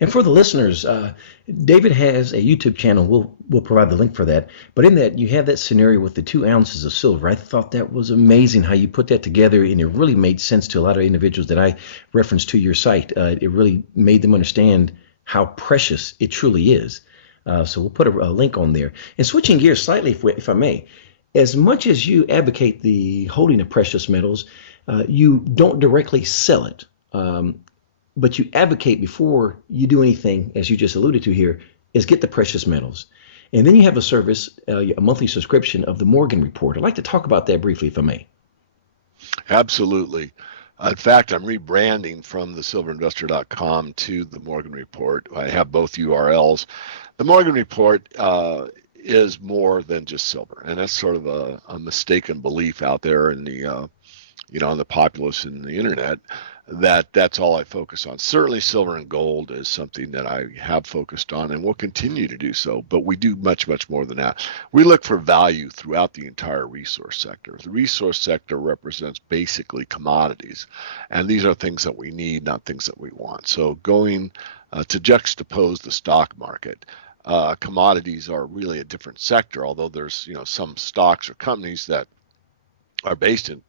And for the listeners, David has a YouTube channel. We'll provide the link for that. But in that, you have that scenario with the 2 ounces of silver. I thought that was amazing how you put that together, and it really made sense to a lot of individuals that I referenced to your site. It really made them understand how precious it truly is. So we'll put a link on there. And switching gears slightly, if I may, as much as you advocate the holding of precious metals, you don't directly sell it. But you advocate before you do anything, as you just alluded to here, is get the precious metals. And then you have a service, a monthly subscription of the Morgan Report. I'd like to talk about that briefly, if I may. Absolutely. In fact, I'm rebranding from the silverinvestor.com to the Morgan Report. I have both URLs. The Morgan Report is more than just silver, and that's sort of a mistaken belief out there in the in the populace and the internet, that's all I focus on. Certainly silver and gold is something that I have focused on and will continue to do so, but we do much, much more than that. We look for value throughout the entire resource sector. The resource sector represents basically commodities, and these are things that we need, not things that we want. So going to juxtapose the stock market, commodities are really a different sector, although there's some stocks or companies that are based in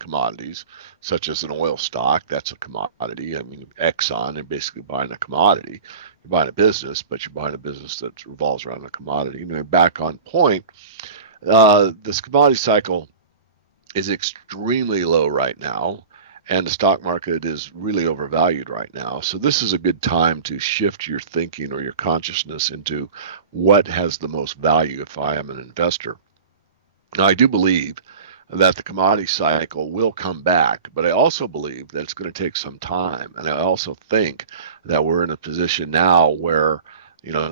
commodities, such as an oil stock. That's a commodity. I mean, Exxon, and basically buying a commodity. You're buying a business, but you're buying a business that revolves around a commodity. Back on point, this commodity cycle is extremely low right now, and the stock market is really overvalued right now. So this is a good time to shift your thinking or your consciousness into what has the most value if I am an investor. Now, I do believe that the commodity cycle will come back, but I also believe that it's going to take some time. And I also think that we're in a position now where,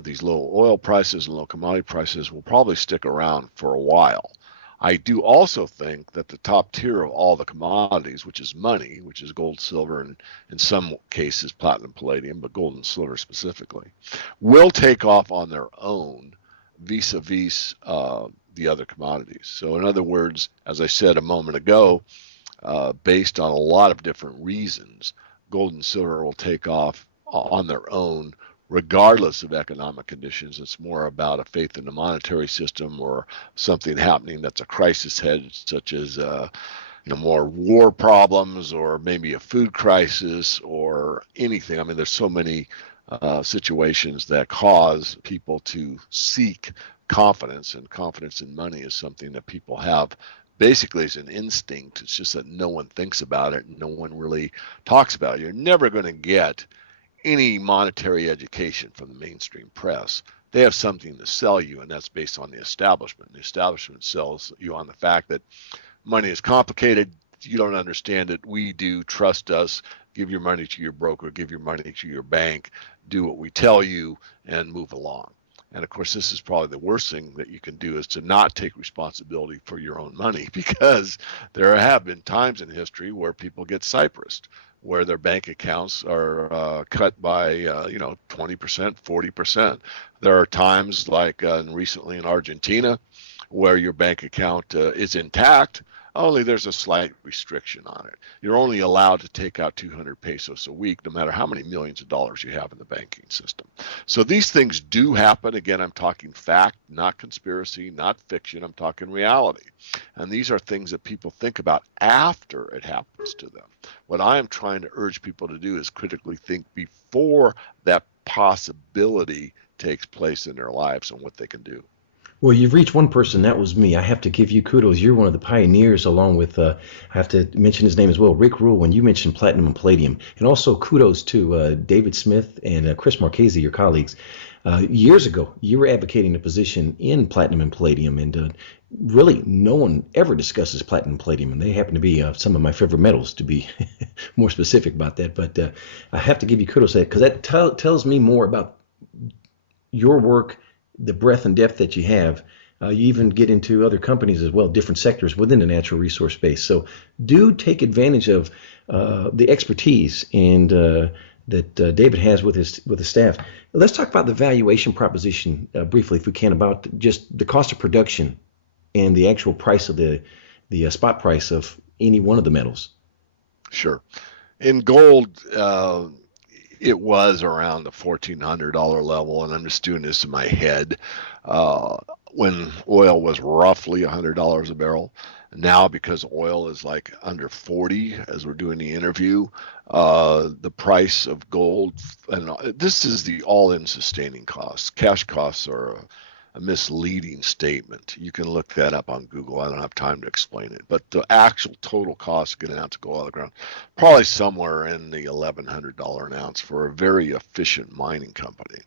these low oil prices and low commodity prices will probably stick around for a while. I do also think that the top tier of all the commodities, which is money, which is gold, silver, and in some cases platinum, palladium, but gold and silver specifically, will take off on their own vis-a-vis the other commodities. So in other words, as I said a moment ago, based on a lot of different reasons, gold and silver will take off on their own regardless of economic conditions. It's more about a faith in the monetary system or something happening that's a crisis hedge, such as more war problems or maybe a food crisis or anything. I mean, there's so many situations that cause people to seek confidence, and confidence in money is something that people have basically as an instinct. It's just that no one thinks about it and no one really talks about it. You're never going to get any monetary education from the mainstream press. They have something to sell you, and that's based on the establishment. The establishment sells you on the fact that money is complicated, you don't understand it, we do, trust us, give your money to your broker, give your money to your bank, do what we tell you, and move along. And of course, this is probably the worst thing that you can do, is to not take responsibility for your own money, because there have been times in history where people get cypressed, where their bank accounts are cut by 20%, 40%. There are times like recently in Argentina where your bank account is intact, only there's a slight restriction on it. You're only allowed to take out 200 pesos a week, no matter how many millions of dollars you have in the banking system. So these things do happen. Again, I'm talking fact, not conspiracy, not fiction. I'm talking reality. And these are things that people think about after it happens to them. What I am trying to urge people to do is critically think before that possibility takes place in their lives and what they can do. Well, you've reached one person. That was me. I have to give you kudos. You're one of the pioneers, along with, I have to mention his name as well, Rick Rule, when you mentioned platinum and palladium. And also kudos to David Smith and Chris Marchese, your colleagues. Years ago, you were advocating a position in platinum and palladium, and really no one ever discusses platinum and palladium, and they happen to be some of my favorite metals, to be more specific about that. But I have to give you kudos for that, because that tells me more about your work, the breadth and depth that you have. You even get into other companies as well, different sectors within the natural resource space. So do take advantage of the expertise and that David has with his staff. Let's talk about the valuation proposition briefly, if we can, about just the cost of production and the actual price of the spot price of any one of the metals. Sure. In gold, it was around the $1,400 level, and I'm just doing this in my head, when oil was roughly $100 a barrel. Now, because oil is like under 40 as we're doing the interview, the price of gold, and this is the all-in sustaining costs. Cash costs are a misleading statement. You can look that up on Google. I don't have time to explain it. But the actual total cost of getting out to gold out of the ground, probably somewhere in the $1,100 an ounce for a very efficient mining company.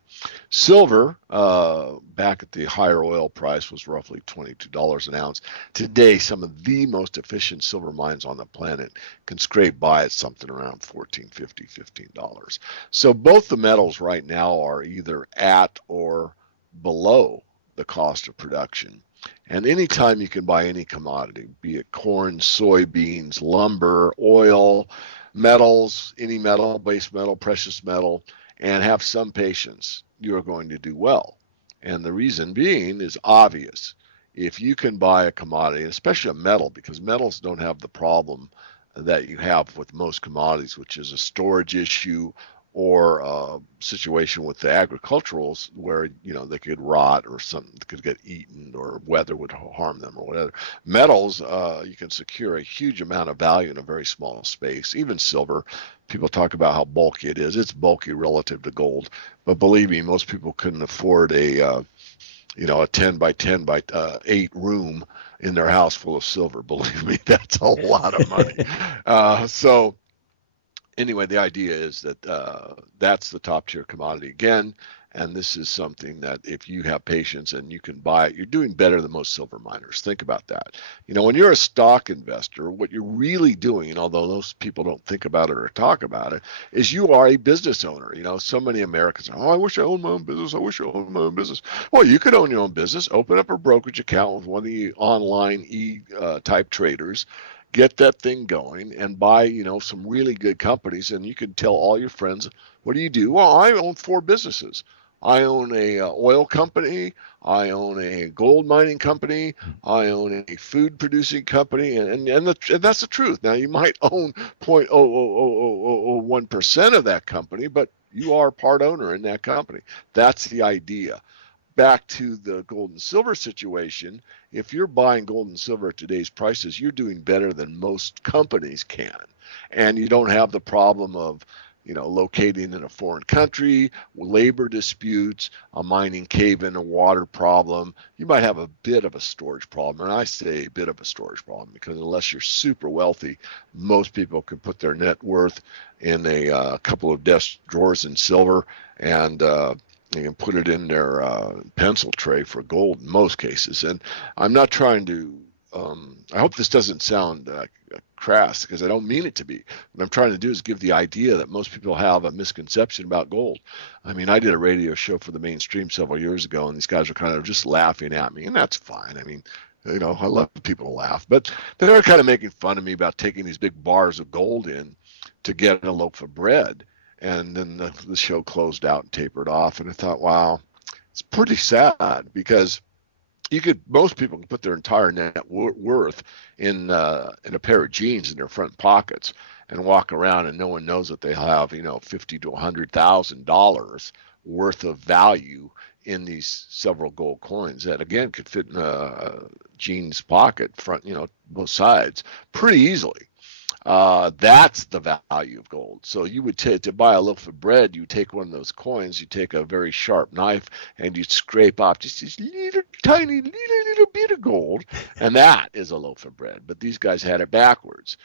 Silver, back at the higher oil price, was roughly $22 an ounce. Today, some of the most efficient silver mines on the planet can scrape by at something around $14.50, $15. So both the metals right now are either at or below the cost of production. And anytime you can buy any commodity, be it corn, soybeans, lumber, oil, metals, any metal, base metal, precious metal, and have some patience, you are going to do well. And the reason being is obvious. If you can buy a commodity, especially a metal, because metals don't have the problem that you have with most commodities, which is a storage issue or a situation with the agriculturals where they could rot or something could get eaten or weather would harm them or whatever. Metals, you can secure a huge amount of value in a very small space. Even silver, people talk about how bulky it is. It's bulky relative to gold, but believe me, most people couldn't afford a 10 by 10 by 8 room in their house full of silver. Believe me, that's a lot of money. So anyway, the idea is that that's the top tier commodity again, and this is something that if you have patience and you can buy it, you're doing better than most silver miners. Think about that. When you're a stock investor, what you're really doing, although those people don't think about it or talk about it, is you are a business owner. So many Americans are, I wish I owned my own business. I wish I owned my own business. Well, you could own your own business, open up a brokerage account with one of the online type traders, get that thing going and buy, some really good companies, and you can tell all your friends, what do you do? Well, I own 4 businesses. I own a oil company, I own a gold mining company, I own a food producing company, and that's the truth. Now, you might own 0.00001% of that company, but you are part owner in that company. That's the idea. Back to the gold and silver situation, if you're buying gold and silver at today's prices, you're doing better than most companies can. And you don't have the problem of, locating in a foreign country, labor disputes, a mining cave-in, a water problem. You might have a bit of a storage problem, and I say a bit of a storage problem because unless you're super wealthy, most people can put their net worth in a couple of desk drawers in silver, and you can put it in their pencil tray for gold in most cases. And I'm not trying to, I hope this doesn't sound crass because I don't mean it to be. What I'm trying to do is give the idea that most people have a misconception about gold. I mean, I did a radio show for the mainstream several years ago, and these guys were kind of just laughing at me, and that's fine. I mean, I love people to laugh, but they were kind of making fun of me about taking these big bars of gold in to get a loaf of bread. And then the show closed out and tapered off. And I thought, wow, it's pretty sad because most people can put their entire net worth in a pair of jeans in their front pockets and walk around and no one knows that they have, $50,000 to $100,000 worth of value in these several gold coins that again could fit in a jeans pocket front, both sides pretty easily. That's the value of gold. So you would to buy a loaf of bread, you take one of those coins, you take a very sharp knife, and you scrape off just this little tiny little bit of gold, and that is a loaf of bread. But these guys had it backwards.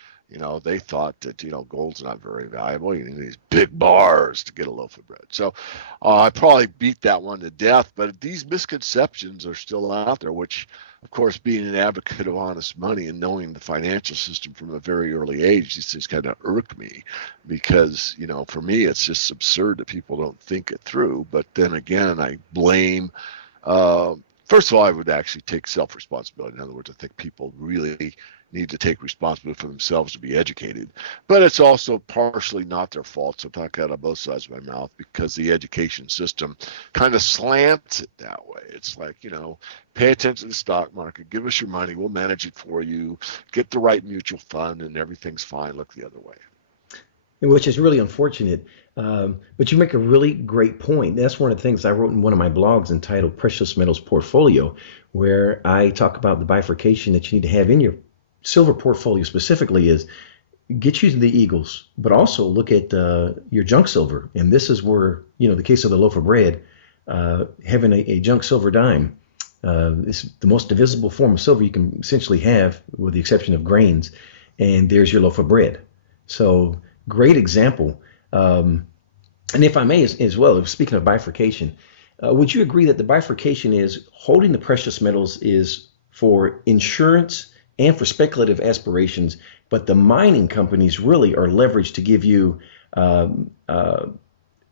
They thought that gold's not very valuable. You need these big bars to get a loaf of bread. So I probably beat that one to death. But these misconceptions are still out there, which, of course, being an advocate of honest money and knowing the financial system from a very early age, these things kind of irk me because, for me, it's just absurd that people don't think it through. But then again, I blame, first of all, I would actually take self-responsibility. In other words, I think people really need to take responsibility for themselves to be educated. But it's also partially not their fault. So I talk out of both sides of my mouth because the education system kind of slants it that way. It's like, pay attention to the stock market, give us your money, we'll manage it for you, get the right mutual fund, and everything's fine. Look the other way. which is really unfortunate. But you make a really great point. That's one of the things I wrote in one of my blogs entitled Precious Metals Portfolio, where I talk about the bifurcation that you need to have in your silver portfolio specifically is get you the Eagles, but also look at your junk silver. And this is where, the case of the loaf of bread, having a junk silver dime is the most divisible form of silver you can essentially have, with the exception of grains. And there's your loaf of bread. So great example. And if I may, as well, speaking of bifurcation, would you agree that the bifurcation is holding the precious metals is for insurance and for speculative aspirations, but the mining companies really are leveraged to give you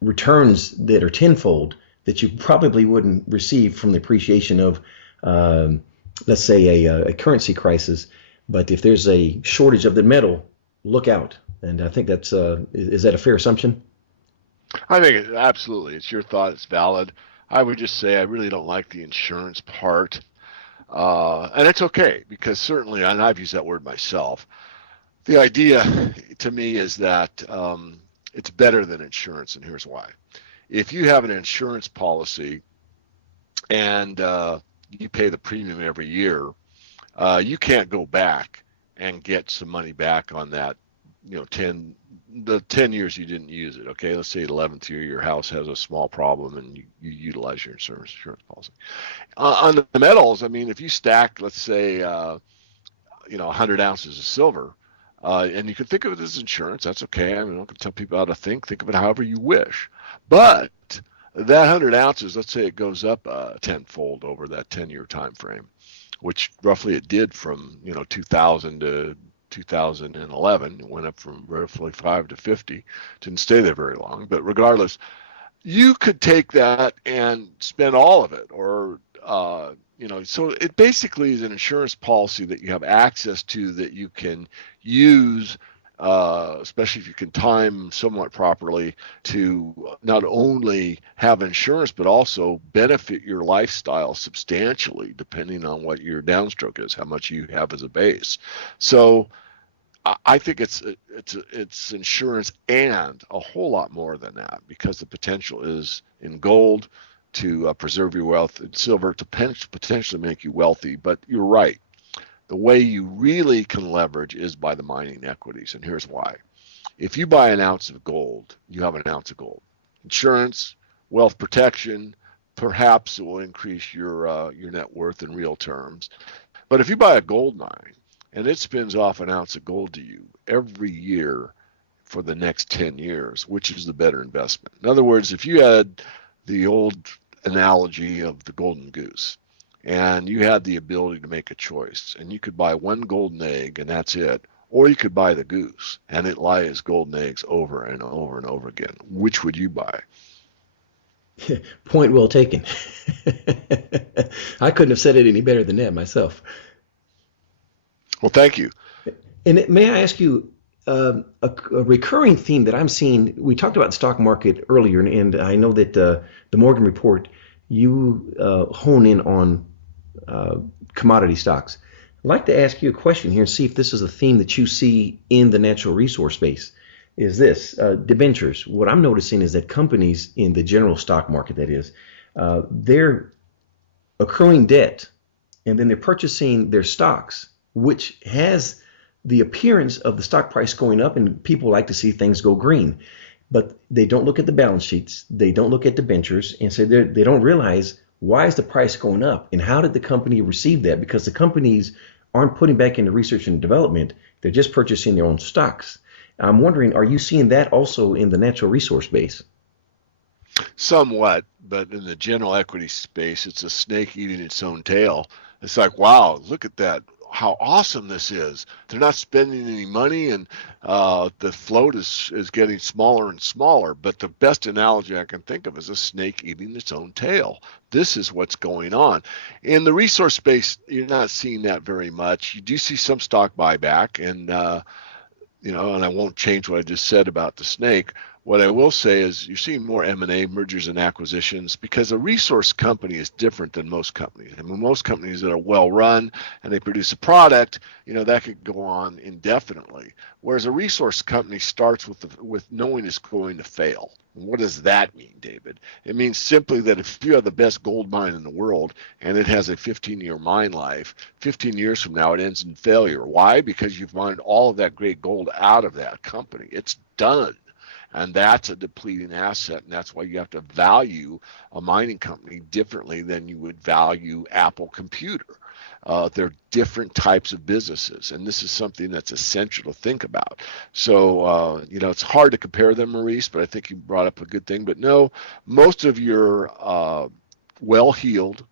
returns that are tenfold that you probably wouldn't receive from the appreciation of, let's say, a currency crisis. But if there's a shortage of the metal, look out. And I think is that a fair assumption? I think absolutely. It's your thought. It's valid. I would just say I really don't like the insurance part. And it's okay, because certainly, and I've used that word myself, the idea to me is that it's better than insurance, and here's why. If you have an insurance policy and you pay the premium every year, you can't go back and get some money back on that, 10 years you didn't use it. Okay, let's say the 11th year your house has a small problem and you utilize your insurance policy. On the metals, I mean, if you stack, let's say, 100 ounces of silver, and you can think of it as insurance, that's okay. I mean, I'm not going to tell people how to think. Think of it however you wish. But that 100 ounces, let's say it goes up tenfold over that 10-year time frame, which roughly it did from 2000 to 2011. It went up from roughly 5 to 50. Didn't stay there very long, but regardless, you could take that and spend all of it, or so it basically is an insurance policy that you have access to, that you can use, especially if you can time somewhat properly, to not only have insurance but also benefit your lifestyle substantially, depending on what your downstroke is, how much you have as a base. So I think it's insurance and a whole lot more than that, because the potential is in gold to preserve your wealth, and silver to potentially make you wealthy. But you're right. The way you really can leverage is by the mining equities, and here's why. If you buy an ounce of gold, you have an ounce of gold. Insurance, wealth protection, perhaps it will increase your net worth in real terms. But if you buy a gold mine and it spins off an ounce of gold to you every year for the next 10 years, which is the better investment? In other words, if you had the old analogy of the golden goose, and you had the ability to make a choice, and you could buy one golden egg and that's it, or you could buy the goose and it lays golden eggs over and over and over again, which would you buy? Point well taken. I couldn't have said it any better than that myself. Well, thank you. And may I ask you, a recurring theme that I'm seeing, we talked about the stock market earlier, and I know that the Morgan Report, you hone in on commodity stocks. I'd like to ask you a question here and see if this is a theme that you see in the natural resource space. Is this debentures? What I'm noticing is that companies in the general stock market, that is, they're accruing debt and then they're purchasing their stocks, which has the appearance of the stock price going up, and people like to see things go green. But they don't look at the balance sheets, they don't look at debentures, and so they don't realize, why is the price going up and how did the company receive that? Because the companies aren't putting back into research and development, they're just purchasing their own stocks. I'm wondering, are you seeing that also in the natural resource base? Somewhat, but in the general equity space, it's a snake eating its own tail. It's like, wow, look at that. How awesome this is. They're not spending any money, and the float is getting smaller and smaller. But the best analogy I can think of is a snake eating its own tail. This is what's going on. In the resource space, you're not seeing that very much. You do see some stock buyback, and and I won't change what I just said about the snake. What I will say is you're seeing more M&A, mergers and acquisitions, because a resource company is different than most companies. I mean, most companies that are well run and they produce a product, that could go on indefinitely. Whereas a resource company starts with knowing it's going to fail. And what does that mean, David? It means simply that if you have the best gold mine in the world and it has a 15-year mine life, 15 years from now it ends in failure. Why? Because you've mined all of that great gold out of that company. It's done. And that's a depleting asset, and that's why you have to value a mining company differently than you would value Apple Computer. They're different types of businesses, and this is something that's essential to think about. So, it's hard to compare them, Maurice, but I think you brought up a good thing. But no, most of your well-heeled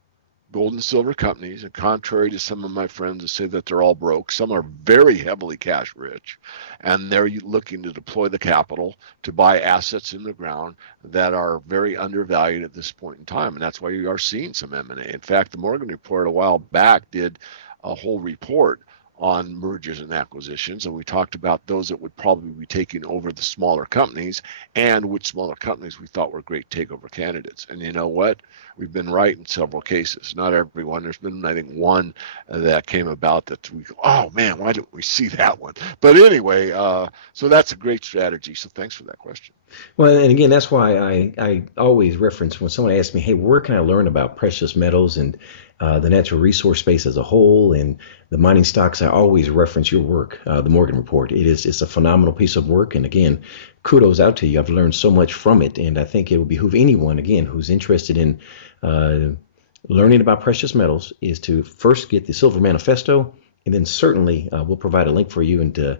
gold and silver companies, and contrary to some of my friends that say that they're all broke, some are very heavily cash rich, and they're looking to deploy the capital to buy assets in the ground that are very undervalued at this point in time, and that's why you are seeing some M&A. In fact, the Morgan Report a while back did a whole report on mergers and acquisitions, and we talked about those that would probably be taking over the smaller companies and which smaller companies we thought were great takeover candidates. And you know what? We've been right in several cases. Not everyone. There's been, I think, one that came about that we go, oh man, why didn't we see that one? But anyway, so that's a great strategy. So thanks for that question. Well, and again, that's why I always reference when someone asks me, hey, where can I learn about precious metals and the natural resource space as a whole and the mining stocks, I always reference your work, the Morgan Report. It's a phenomenal piece of work. And again, kudos out to you. I've learned so much from it. And I think it would behoove anyone, again, who's interested in learning about precious metals is to first get the Silver Manifesto. And then certainly we'll provide a link for you and to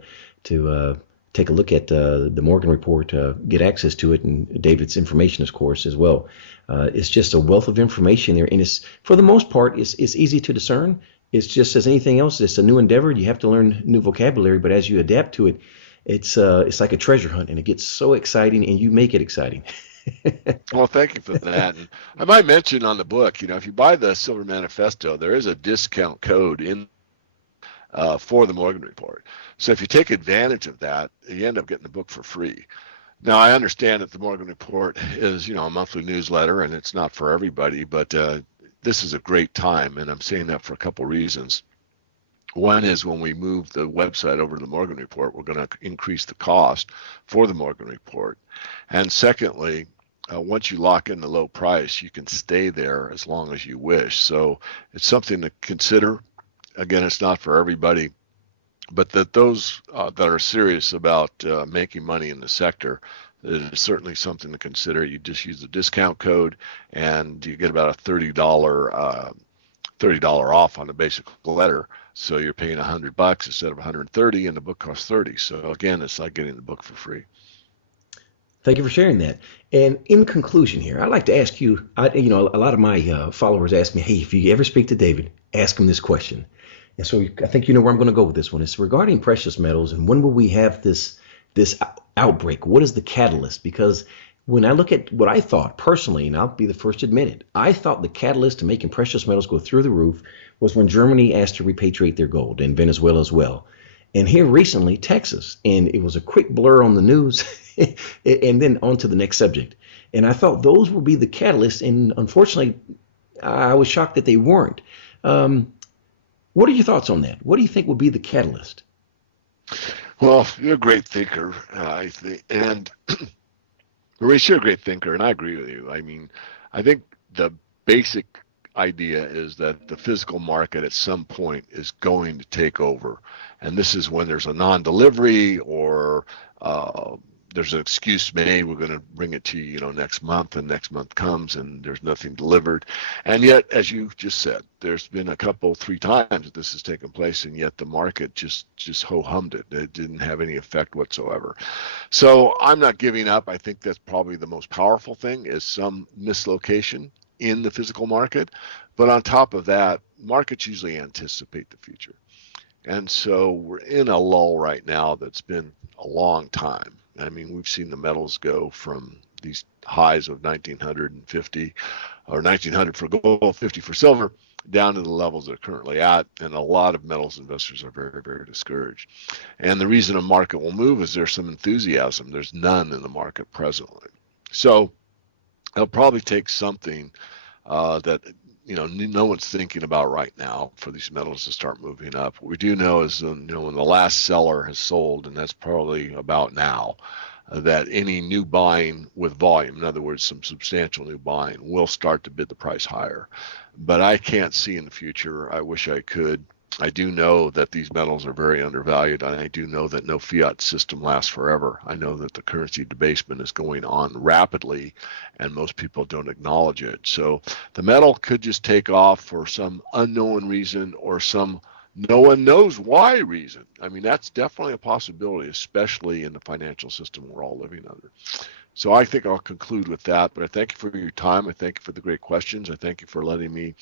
take a look at the Morgan Report, get access to it, and David's information, of course, as well. It's just a wealth of information there, and it's for the most part, it's easy to discern. It's just as anything else. It's a new endeavor. You have to learn new vocabulary, but as you adapt to it, it's like a treasure hunt, and it gets so exciting, and you make it exciting. Well, thank you for that. And I might mention on the book, if you buy the Silver Manifesto, there is a discount code in for the Morgan Report. So if you take advantage of that, you end up getting the book for free. Now, I understand that the Morgan Report is, a monthly newsletter, and it's not for everybody, but this is a great time, and I'm saying that for a couple reasons. One is when we move the website over to the Morgan Report, we're going to increase the cost for the Morgan Report. And secondly, once you lock in the low price, you can stay there as long as you wish. So it's something to consider. Again, it's not for everybody, but that those that are serious about making money in the sector, it is certainly something to consider. You just use the discount code, and you get about a $30 off on the basic letter. So you're paying $100 instead of $130, and the book costs $30. So again, it's like getting the book for free. Thank you for sharing that. And in conclusion here, I'd like to ask you, a lot of my followers ask me, hey, if you ever speak to David, ask him this question. And so I think you know where I'm going to go with this one. It's regarding precious metals, and when will we have this outbreak? What is the catalyst? Because when I look at what I thought personally, and I'll be the first to admit it, I thought the catalyst to making precious metals go through the roof was when Germany asked to repatriate their gold, and Venezuela as well. And here recently, Texas, and it was a quick blur on the news, and then on to the next subject. And I thought those would be the catalyst, and unfortunately, I was shocked that they weren't. What are your thoughts on that? What do you think would be the catalyst? Well, you're a great thinker, I think, and Maurice, you're a great thinker, and I agree with you. I mean, I think the basic idea is that the physical market at some point is going to take over, and this is when there's a non-delivery or there's an excuse made, we're going to bring it to you, next month, and next month comes and there's nothing delivered. And yet, as you just said, there's been three times that this has taken place, and yet the market just ho-hummed it. It didn't have any effect whatsoever. So I'm not giving up. I think that's probably the most powerful thing is some mislocation in the physical market. But on top of that, markets usually anticipate the future. And so we're in a lull right now that's been a long time. I mean, we've seen the metals go from these highs of 1950 or 1900 for gold, 50 for silver, down to the levels they're currently at, and a lot of metals investors are very, very discouraged. And the reason a market will move is there's some enthusiasm. There's none in the market presently. So it'll probably take something that no one's thinking about right now for these metals to start moving up. What we do know is when the last seller has sold, and that's probably about now, that any new buying with volume, in other words, some substantial new buying, will start to bid the price higher. But I can't see in the future. I wish I could. I do know that these metals are very undervalued, and I do know that no fiat system lasts forever. I know that the currency debasement is going on rapidly, and most people don't acknowledge it. So the metal could just take off for some unknown reason or some no one knows why reason. I mean, that's definitely a possibility, especially in the financial system we're all living under. So I think I'll conclude with that, but I thank you for your time. I thank you for the great questions. I thank you for letting me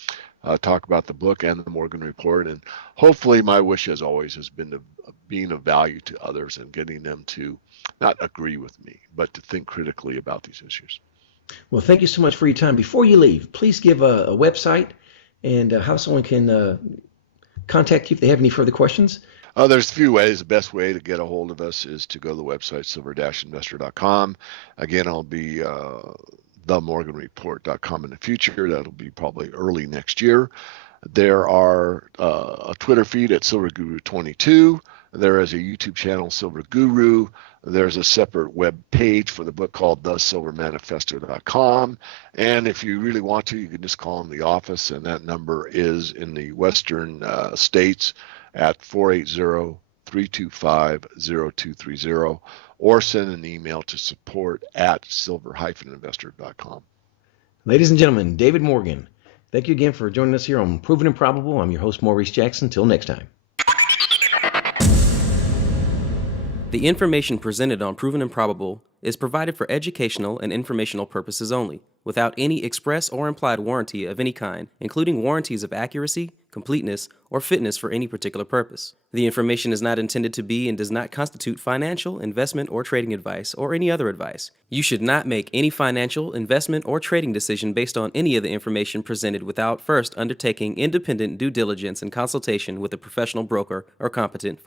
talk about the book and the Morgan Report. And hopefully my wish, as always, has been to being of value to others and getting them to not agree with me, but to think critically about these issues. Well, thank you so much for your time. Before you leave, please give a website and how someone can contact you if they have any further questions. There's a few ways. The best way to get a hold of us is to go to the website silver-investor.com. Again, I'll be themorganreport.com in the future. That'll be probably early next year. There are a Twitter feed at Silver Guru 22. There is a YouTube channel, Silver Guru. There's a separate web page for the book called thesilvermanifesto.com. And if you really want to, you can just call in the office, and that number is in the western states at 480-325-0230, or send an email to support@silver-investor.com. Ladies and gentlemen, David Morgan, thank you again for joining us here on Proven and Probable. I'm your host, Maurice Jackson. Till next time. The information presented on Proven and Probable is provided for educational and informational purposes only, without any express or implied warranty of any kind, including warranties of accuracy, completeness, or fitness for any particular purpose. The information is not intended to be and does not constitute financial, investment, or trading advice, or any other advice. You should not make any financial, investment, or trading decision based on any of the information presented without first undertaking independent due diligence and consultation with a professional broker or competent